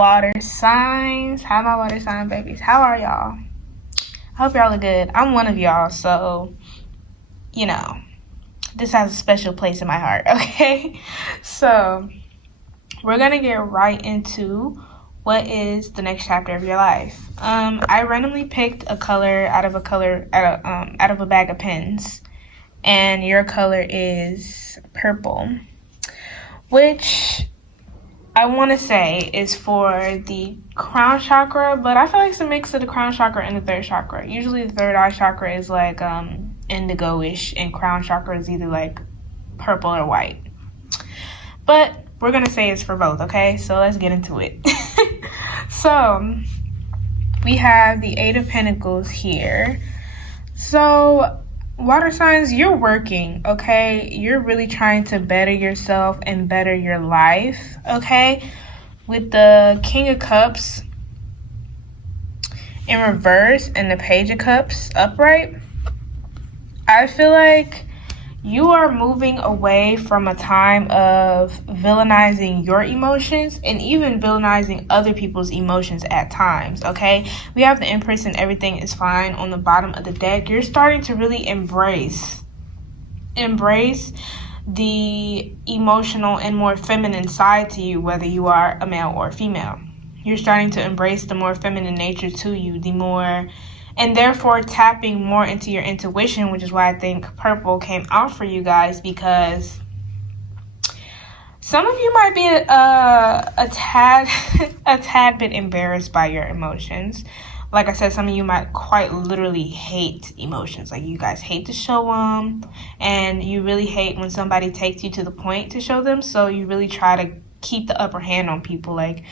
water signs. Hi, my water sign babies. How are y'all? I hope y'all are good. I'm one of y'all, so, you know, this has a special place in my heart, okay? So, we're going to get right into what is the next chapter of your life. I randomly picked a color out of a bag of pens, and your color is purple, which I want to say is for the crown chakra, but I feel like it's a mix of the crown chakra and the third chakra. Usually the third eye chakra is like indigo-ish, and crown chakra is either like purple or white. But we're going to say it's for both, okay? So let's get into it. So we have the Eight of Pentacles here. So water signs, you're working, okay? You're really trying to better yourself and better your life, okay? With the King of Cups in reverse and the Page of Cups upright, I feel like you are moving away from a time of villainizing your emotions and even villainizing other people's emotions at times, okay? We have the Empress and everything is fine on the bottom of the deck. You're starting to really embrace the emotional and more feminine side to you, whether you are a male or female. You're starting to embrace the more feminine nature to you, and therefore tapping more into your intuition, which is why I think purple came out for you guys, because some of you might be a tad bit embarrassed by your emotions. Like I said, some of you might quite literally hate emotions. Like, you guys hate to show them, and you really hate when somebody takes you to the point to show them, so you really try to keep the upper hand on people. Like,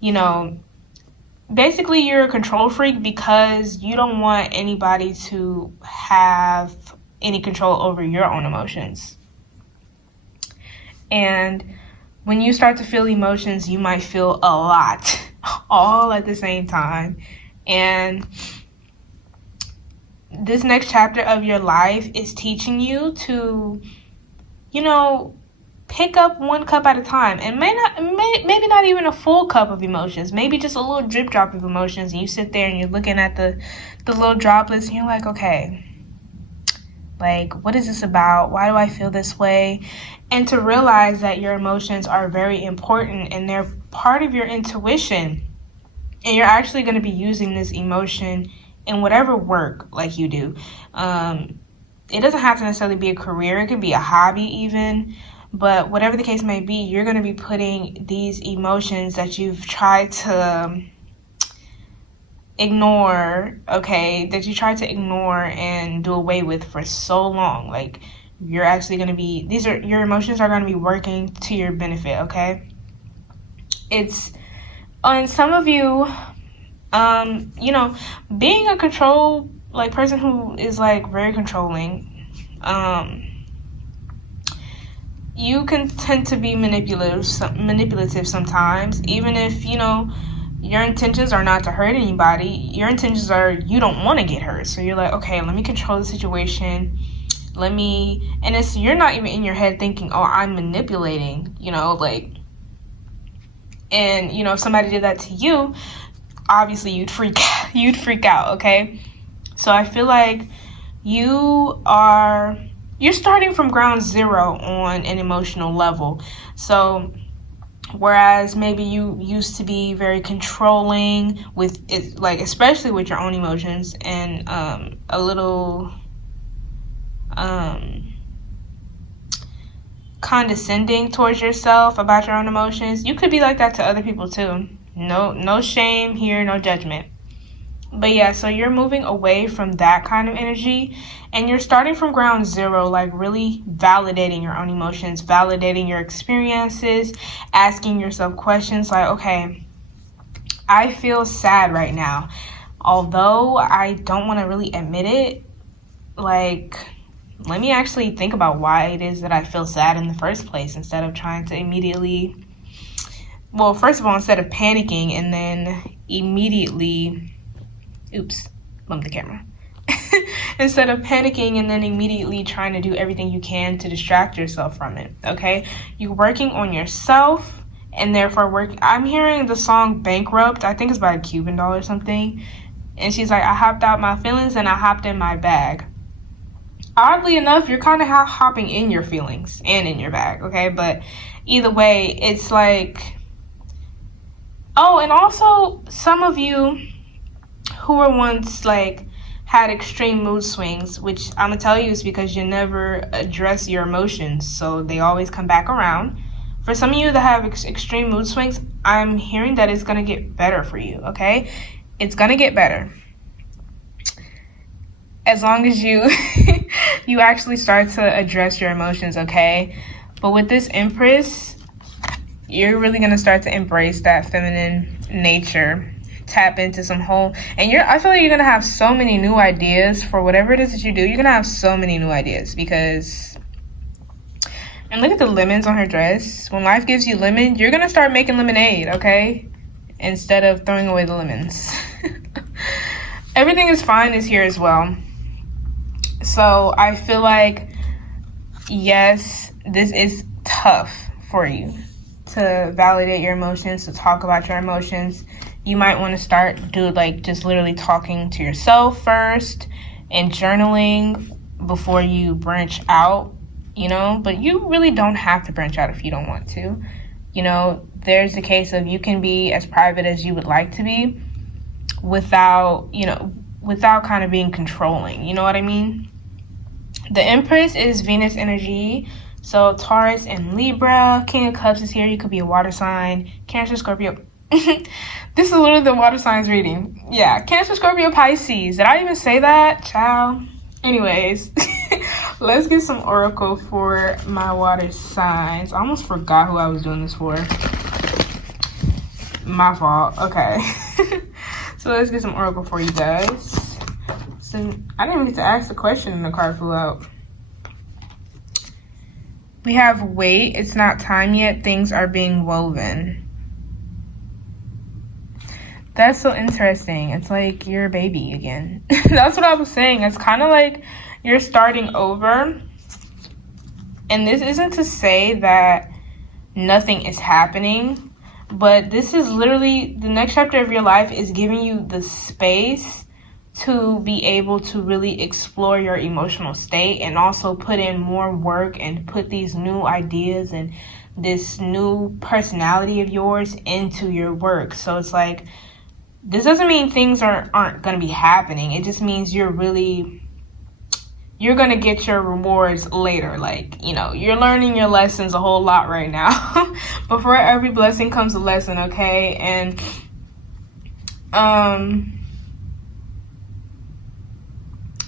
you know, basically you're a control freak because you don't want anybody to have any control over your own emotions. And when you start to feel emotions, you might feel a lot all at the same time. And this next chapter of your life is teaching you to, you know, pick up one cup at a time, and maybe not even a full cup of emotions, maybe just a little drip drop of emotions, and you sit there and you're looking at the little droplets and you're like, okay, like, what is this about? Why do I feel this way? And to realize that your emotions are very important and they're part of your intuition, and you're actually going to be using this emotion in whatever work like you do. It doesn't have to necessarily be a career, it could be a hobby even. But whatever the case may be, you're going to be putting these emotions that you've tried to ignore, okay, that you tried to ignore and do away with for so long. Like, you're actually going to be, your emotions are going to be working to your benefit, okay? And some of you, you know, being a person who is, like, very controlling, you can tend to be manipulative sometimes, even if, you know, your intentions are not to hurt anybody. Your intentions are you don't want to get hurt. So you're like, okay, let me control the situation. You're not even in your head thinking, oh, I'm manipulating, you know, like, and, you know, if somebody did that to you, obviously you'd freak out, okay? So I feel like you're starting from ground zero on an emotional level. So whereas maybe you used to be very controlling with it, like, especially with your own emotions, and a little condescending towards yourself about your own emotions, you could be like that to other people too. No shame here, no judgment. But yeah, so you're moving away from that kind of energy, and you're starting from ground zero, like really validating your own emotions, validating your experiences, asking yourself questions like, okay, I feel sad right now. Although I don't want to really admit it, like, let me actually think about why it is that I feel sad in the first place, instead of trying to immediately, well, first of all, instead of panicking and then immediately, bumped the camera. Instead of panicking and then immediately trying to do everything you can to distract yourself from it, okay? You're working on yourself and therefore work. I'm hearing the song Bankrupt. I think it's by a Cuban doll or something. And she's like, I hopped out my feelings and I hopped in my bag. Oddly enough, you're kind of hopping in your feelings and in your bag, okay? But either way, it's like... Oh, and also, some of you who were once, like, had extreme mood swings, which I'm going to tell you is because you never address your emotions, so they always come back around. For some of you that have extreme mood swings, I'm hearing that it's going to get better for you, okay? It's going to get better. As long as you you actually start to address your emotions, okay? But with this Empress, you're really going to start to embrace that feminine nature, tap into some whole, and I feel like you're going to have so many new ideas for whatever it is that you do. You're going to have so many new ideas because, and look at the lemons on her dress. When life gives you lemon, you're going to start making lemonade, okay? Instead of throwing away the lemons. Everything is fine is here as well. So I feel like, yes, this is tough for you to validate your emotions, to talk about your emotions. You might want to start just literally talking to yourself first and journaling before you branch out, but you really don't have to branch out if you don't want to. There's a case of you can be as private as you would like to be without kind of being controlling. You know what I mean? The Empress is Venus energy. So Taurus and Libra. King of Cups is here. You could be a water sign. Cancer, Scorpio. This is literally the water signs reading. Yeah, Cancer, Scorpio, Pisces. Did I even say that? Ciao. Anyways, let's get some oracle for my water signs. I almost forgot who I was doing this for. My fault. Okay. So let's get some oracle for you guys. So I didn't even get to ask the question and the card flew out. We have wait. It's not time yet. Things are being woven. That's so interesting. It's like you're a baby again. That's what I was saying. It's kind of like you're starting over. And this isn't to say that nothing is happening, but this is literally the next chapter of your life is giving you the space to be able to really explore your emotional state and also put in more work and put these new ideas and this new personality of yours into your work. So it's like, this doesn't mean things aren't going to be happening. It just means you're going to get your rewards later. Like, you're learning your lessons a whole lot right now. But for every blessing comes a lesson, okay? And,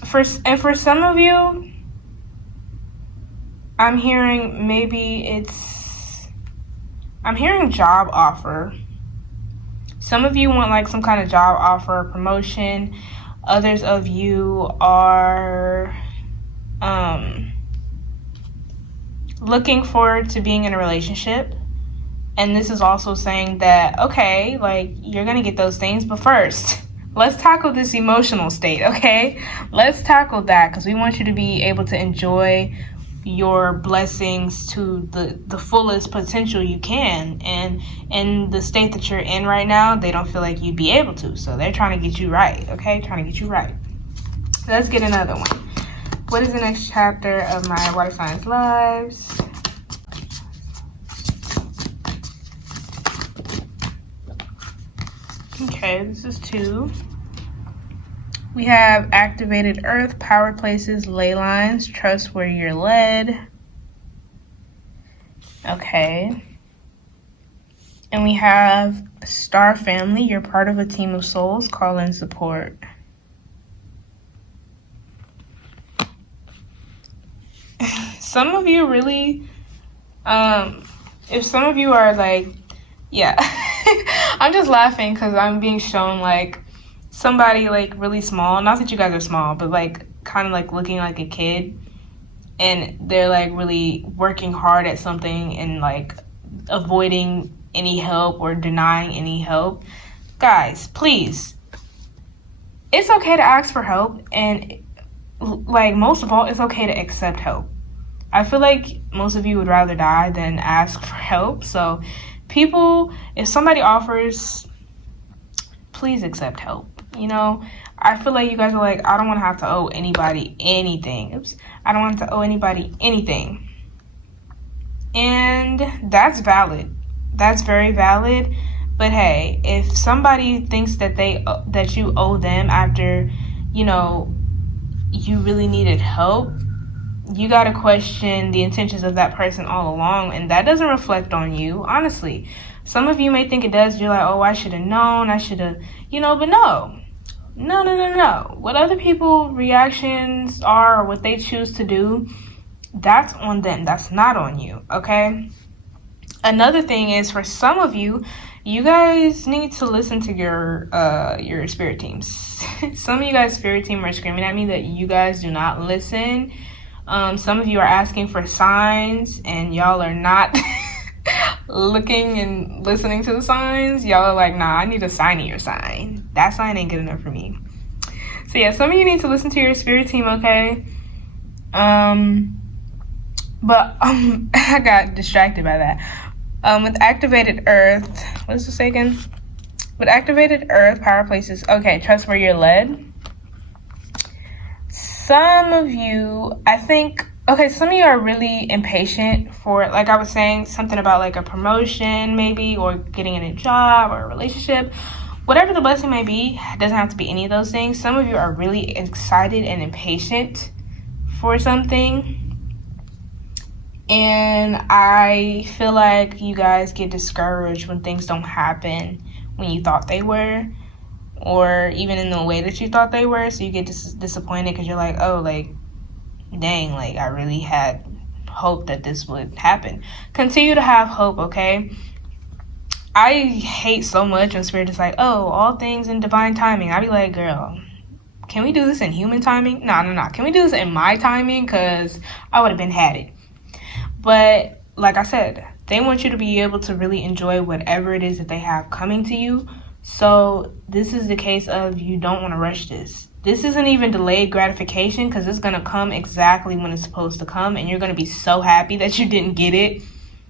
for some of you, I'm hearing job offer. Some of you want like some kind of job offer or promotion. Others of you are looking forward to being in a relationship. And this is also saying that, okay, like you're going to get those things, but first, let's tackle this emotional state, okay? Let's tackle that because we want you to be able to enjoy your blessings to the fullest potential you can. And in the state that you're in right now, they don't feel like you'd be able to. So they're trying to get you right, okay? Trying to get you right. Let's get another one. What is the next chapter of my water signs lives? Okay, this is 2. We have activated earth, power places, ley lines, trust where you're led. Okay. And we have star family. You're part of a team of souls. Call in support. Some of you really, if some of you are like, yeah, I'm just laughing because I'm being shown like somebody like really small, not that you guys are small, but like kind of like looking like a kid, and they're like really working hard at something and like avoiding any help or denying any help. Guys, please, it's okay to ask for help, and like most of all, it's okay to accept help. I feel like most of you would rather die than ask for help, so People, if somebody offers, please accept help. You know, I feel like you guys are like, I don't want to have to owe anybody anything. Oops. I don't want to owe anybody anything. And that's valid. That's very valid. But hey, if somebody thinks that you owe them after, you know, you really needed help, you got to question the intentions of that person all along, and that doesn't reflect on you, honestly. Some of you may think it does. You're like, oh, I should have known, I should have, you know, but no. What other people's reactions are, or what they choose to do, that's on them. That's not on you, okay? Another thing is, for some of you, you guys need to listen to your spirit teams. Some of you guys' spirit team are screaming at me that you guys do not listen. Some of you are asking for signs, and y'all are not looking and listening to the signs. Y'all are like, nah, I need a sign of your sign. That sign ain't good enough for me. So yeah, some of you need to listen to your spirit team, okay? But I got distracted by that. With activated earth, what does it say again? With activated earth, power places, okay, trust where you're led. Some of you, I think, okay, some of you are really impatient for, like I was saying, something about like a promotion maybe, or getting a new job or a relationship. Whatever the blessing may be, it doesn't have to be any of those things. Some of you are really excited and impatient for something. And I feel like you guys get discouraged when things don't happen when you thought they were, or even in the way that you thought they were. So you get disappointed because you're like, oh, like, dang, like, I really had hope that this would happen. Continue to have hope, okay? I hate so much when Spirit is like, oh, all things in divine timing. I be like, girl, can we do this in human timing? No. Can we do this in my timing? Because I would have been had it. But like I said, they want you to be able to really enjoy whatever it is that they have coming to you. So this is the case of, you don't want to rush this. This isn't even delayed gratification, because it's going to come exactly when it's supposed to come. And you're going to be so happy that you didn't get it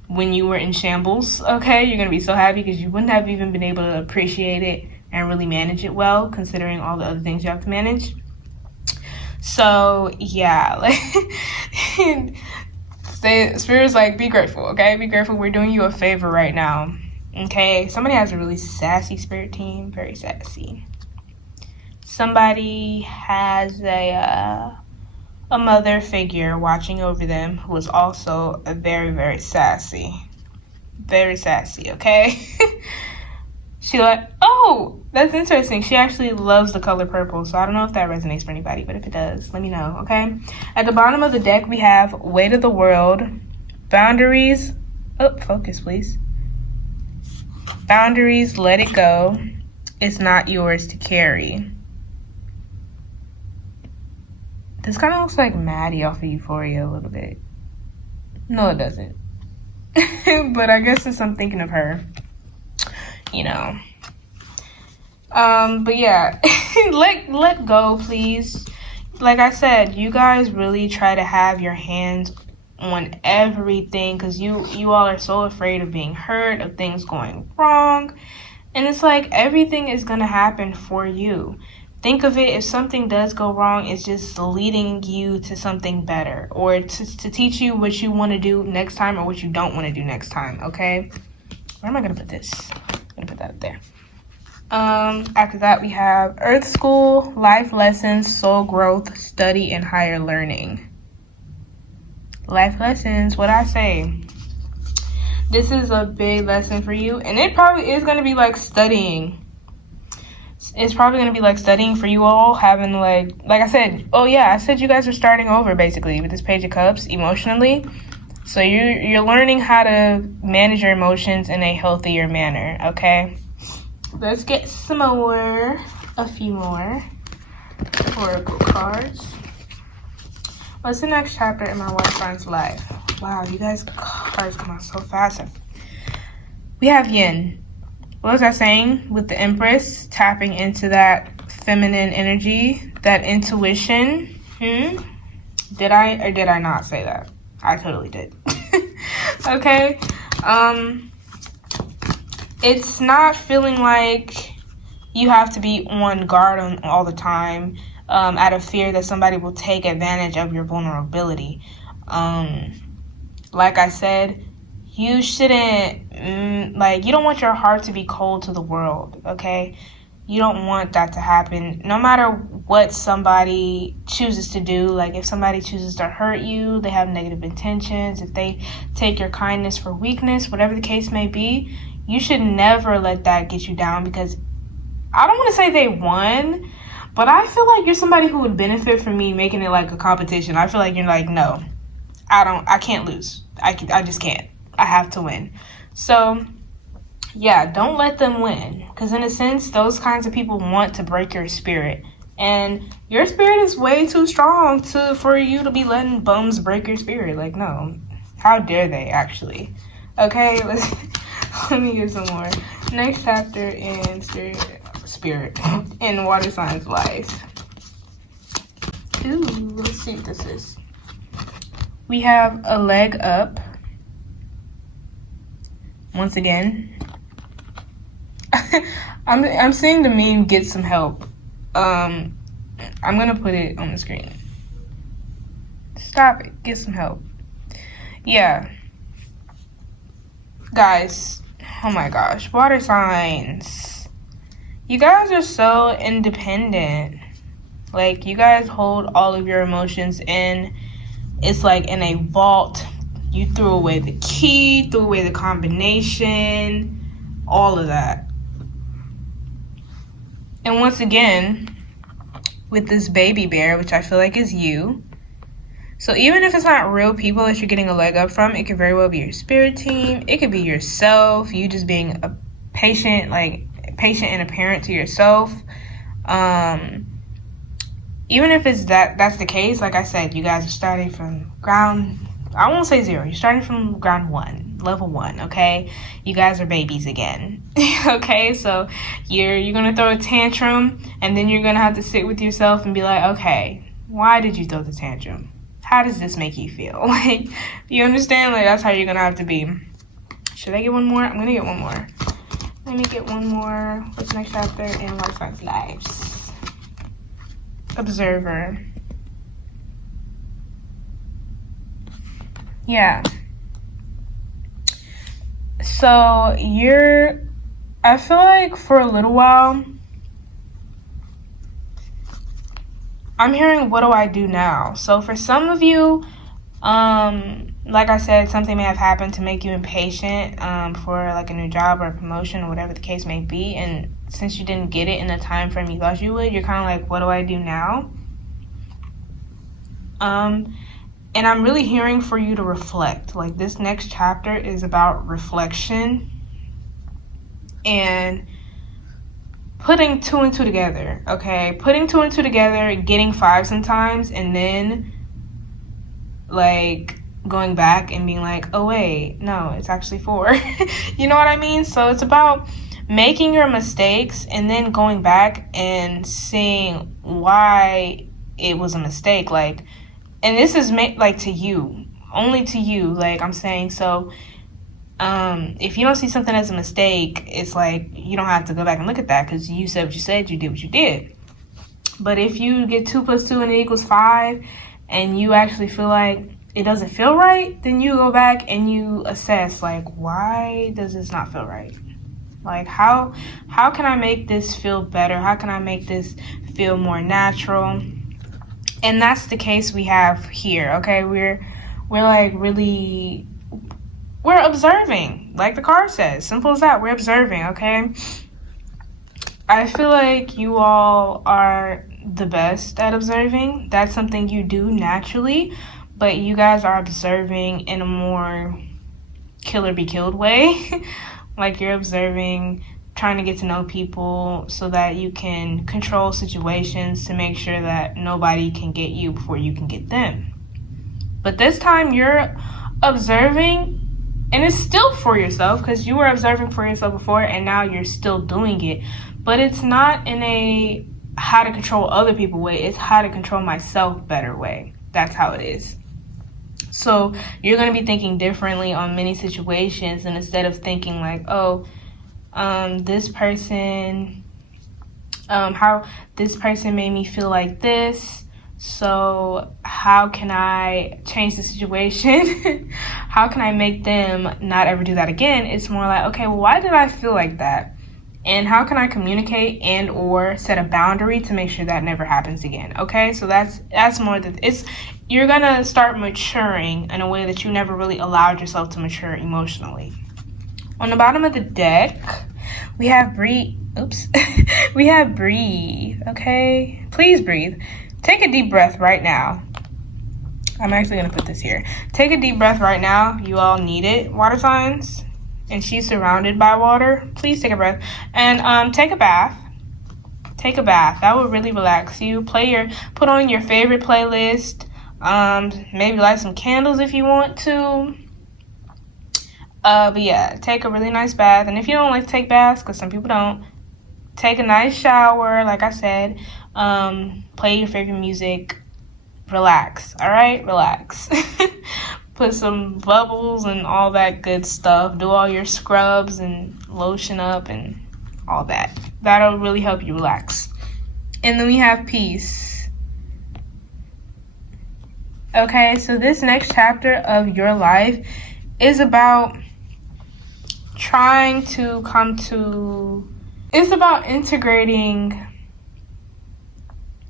when you were in shambles, okay? You're going to be so happy because you wouldn't have even been able to appreciate it and really manage it well, considering all the other things you have to manage. So yeah, like Spirit's like, be grateful, okay? Be grateful. We're doing you a favor right now, okay? Somebody has a really sassy spirit team, very sassy. Somebody has a mother figure watching over them who is also a very, very sassy. Very sassy, okay? She like, oh, that's interesting. She actually loves the color purple, so I don't know if that resonates for anybody, but if it does, let me know, okay? At the bottom of the deck, we have Weight of the World, Boundaries. Oh, focus, please. Boundaries, let it go. It's not yours to carry. This kind of looks like Maddie off of Euphoria a little bit. No, it doesn't. But I guess since I'm thinking of her, you know. But yeah, let go, please. Like I said, you guys really try to have your hands on everything, because you all are so afraid of being hurt, of things going wrong. And it's like, everything is going to happen for you. Think of it, if something does go wrong, it's just leading you to something better, or to teach you what you want to do next time, or what you don't want to do next time, okay? Where am I going to put this? I'm going to put that up there. After that, we have Earth School, Life Lessons, Soul Growth, Study, and Higher Learning. Life lessons, what I say. This is a big lesson for you, and it probably is going to be like studying. It's probably going to be like studying for you all, having like I said, oh yeah, I said you guys are starting over basically with this Page of Cups emotionally. So you're learning how to manage your emotions in a healthier manner, okay? Let's get a few more oracle cards. What's the next chapter in my water sign's life? Wow, you guys, cards come out so fast. We have Yin. What was I saying with the Empress? Tapping into that feminine energy, that intuition. Did I or did I not say that? I totally did. Okay. it's not feeling like you have to be on guard all the time, out of fear that somebody will take advantage of your vulnerability. Like I said, you shouldn't, you don't want your heart to be cold to the world, okay? You don't want that to happen. No matter what somebody chooses to do, like if somebody chooses to hurt you, they have negative intentions, if they take your kindness for weakness, whatever the case may be, you should never let that get you down, because I don't want to say they won, but I feel like you're somebody who would benefit from me making it like a competition. I feel like you're like, no, I can't lose. I just can't. I have to win. So yeah, don't let them win, because in a sense, those kinds of people want to break your spirit, and your spirit is way too strong for you to be letting bums break your spirit. Like, no, how dare they, actually? Okay, let me get some more. Next chapter in spirit in water signs life. Ooh, let's see what this is. We have a leg up. Once again, I'm seeing the meme get some help. I'm gonna put it on the screen. Stop it. Get some help. Yeah. Guys, oh my gosh. Water signs. You guys are so independent. Like, you guys hold all of your emotions in. It's like in a vault. You threw away the key, threw away the combination, all of that. And once again, with this baby bear, which I feel like is you. So even if it's not real people that you're getting a leg up from, it could very well be your spirit team. It could be yourself, you just being a patient and a parent to yourself. Even if that's the case, like I said, you guys are starting from ground, I won't say zero, you're starting from ground one, level one, okay? You guys are babies again, okay? So you're gonna throw a tantrum, and then you're gonna have to sit with yourself and be like, okay, why did you throw the tantrum? How does this make you feel? Like, you understand? Like, that's how you're gonna have to be. Should I get one more? I'm gonna get one more. Let me get one more. What's the next chapter in Water Signs Lives? Observer. Yeah. So I feel like for a little while, I'm hearing, what do I do now? So for some of you, like I said, something may have happened to make you impatient for like a new job or a promotion or whatever the case may be. And since you didn't get it in the time frame you thought you would, you're kind of like, what do I do now? And I'm really hearing for you to reflect. Like, this next chapter is about reflection and putting two and two together, okay? Putting two and two together, getting five sometimes, and then, like, going back and being like, oh, wait, no, it's actually four. You know what I mean? So it's about making your mistakes and then going back and seeing why it was a mistake. Like, and this is like to you, only to you, like I'm saying. So if you don't see something as a mistake, it's like you don't have to go back and look at that, because you said what you said, you did what you did. But if you get 2 + 2 and it equals 5, and you actually feel like it doesn't feel right, then you go back and you assess, like, why does this not feel right? Like, how can I make this feel better? How can I make this feel more natural? And that's the case we have here, okay? We're like really, we're observing, like the card says. Simple as that. We're observing, okay? I feel like you all are the best at observing. That's something you do naturally, but you guys are observing in a more kill or be killed way. Like, you're observing, trying to get to know people so that you can control situations to make sure that nobody can get you before you can get them. But this time you're observing, and it's still for yourself, because you were observing for yourself before and now you're still doing it. But it's not in a how to control other people way, it's how to control myself better way. That's how it is. So you're going to be thinking differently on many situations, and instead of thinking like, oh, This person, how this person made me feel like this. So how can I change the situation? How can I make them not ever do that again? It's more like, okay, well, why did I feel like that? And how can I communicate and or set a boundary to make sure that never happens again? Okay, so that's more that you're gonna start maturing in a way that you never really allowed yourself to mature emotionally. On the bottom of the deck, we have breathe. Oops, we have breathe. Okay, please breathe. Take a deep breath right now. I'm actually gonna put this here. Take a deep breath right now. You all need it, water signs. And she's surrounded by water. Please take a breath. And take a bath. Take a bath. That will really relax you. Put on your favorite playlist. Maybe light some candles if you want to. But yeah, take a really nice bath. And if you don't like to take baths, because some people don't, take a nice shower, like I said. Play your favorite music. Relax. All right? Relax. Put some bubbles and all that good stuff. Do all your scrubs and lotion up and all that. That'll really help you relax. And then we have peace. Okay, so this next chapter of your life is about it's about integrating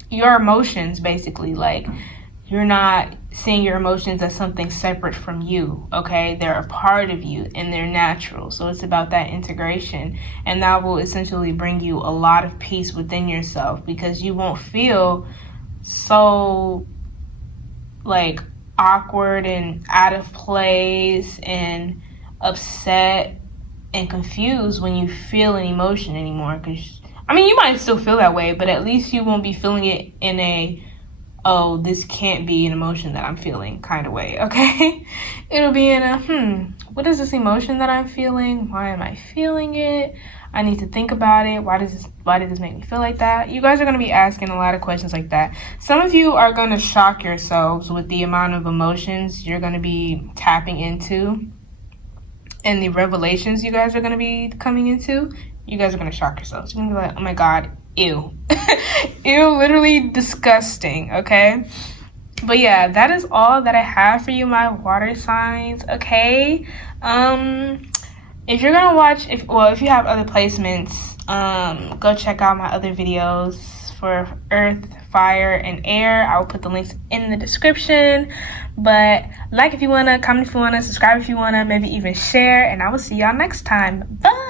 your emotions, basically. Like, you're not seeing your emotions as something separate from you, okay? They're a part of you and they're natural. So it's about that integration. And that will essentially bring you a lot of peace within yourself, because you won't feel so like awkward and out of place and upset and confused when you feel an emotion anymore. Because, I mean, you might still feel that way, but at least you won't be feeling it in a, oh, this can't be an emotion that I'm feeling kind of way, okay? It'll be in a, what is this emotion that I'm feeling? Why am I feeling it? I need to think about it. Why did this make me feel like that? You guys are going to be asking a lot of questions like that. Some of you are going to shock yourselves with the amount of emotions you're going to be tapping into and the revelations you guys are going to be coming into. You guys are going to shock yourselves. You're going to be like, oh my God, ew. Ew, literally disgusting, okay? But yeah, that is all that I have for you, my water signs, okay? If you're gonna watch, if you have other placements, go check out my other videos for earth, fire, and air. I will put the links in the description. But like if you wanna, comment if you wanna, subscribe if you wanna, maybe even share, and I will see y'all next time. Bye!